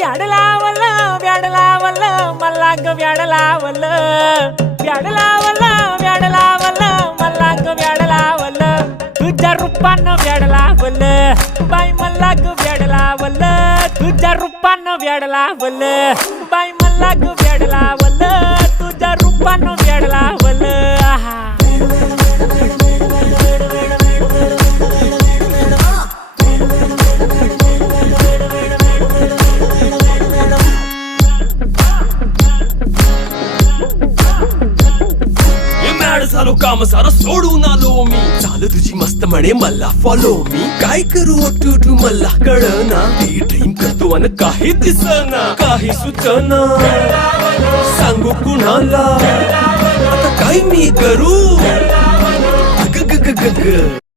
व्याड लावलं व्याड लावलं मला ग व्याड लावलं व्याड लावलं व्याड लावलं मला ग व्याड लावलं तुझ्या रूपानं व्याड लावलं बाई मला ग व्याड लावलं तुझ्या रूपानं व्याड लावलं बाई मला ग व्याड लावलं तुझ्या रूपानं व्याड लावलं आहा झालो काम सारं सोडून आलो मी चाल तुझी मस्त म्हणे मला फॉलो मी काय करू टू मला कळना ती ड्रीम करतो आणि काही दिसना काही सुचना सांगू कुणाला आता काय मी करू ग ग ग ग ग